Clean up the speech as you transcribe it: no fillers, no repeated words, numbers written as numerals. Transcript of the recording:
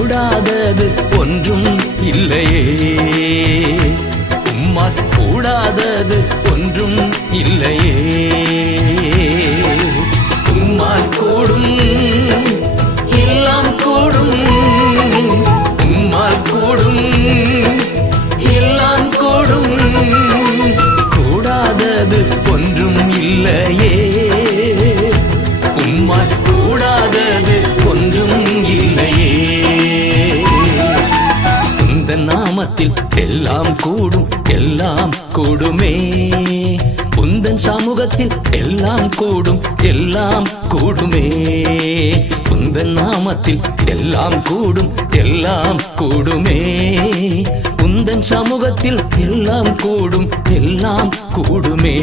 கூடாதது ஒன்றும் இல்லையே, உம்மால் கூடாதது ஒன்றும் இல்லையே. உம்மால் கூடும் எல்லாம் கூடும், உம்மால் கூடும் எல்லாம் கூடும். கூடாதது ஒன்றும் இல்லையே, உம்மால் கூடாதது ஒன்றும் இல்லையே. உந்தன் நாமத்தில் எல்லாம் கூடும், எல்லாம் கூடுமே. உந்தன் சமூகத்தில் எல்லாம் கூடும், எல்லாம் கூடுமே. உந்தன் நாமத்தில் எல்லாம் கூடும், எல்லாம் கூடுமே. உந்தன் சமூகத்தில் எல்லாம் கூடும், எல்லாம் கூடுமே.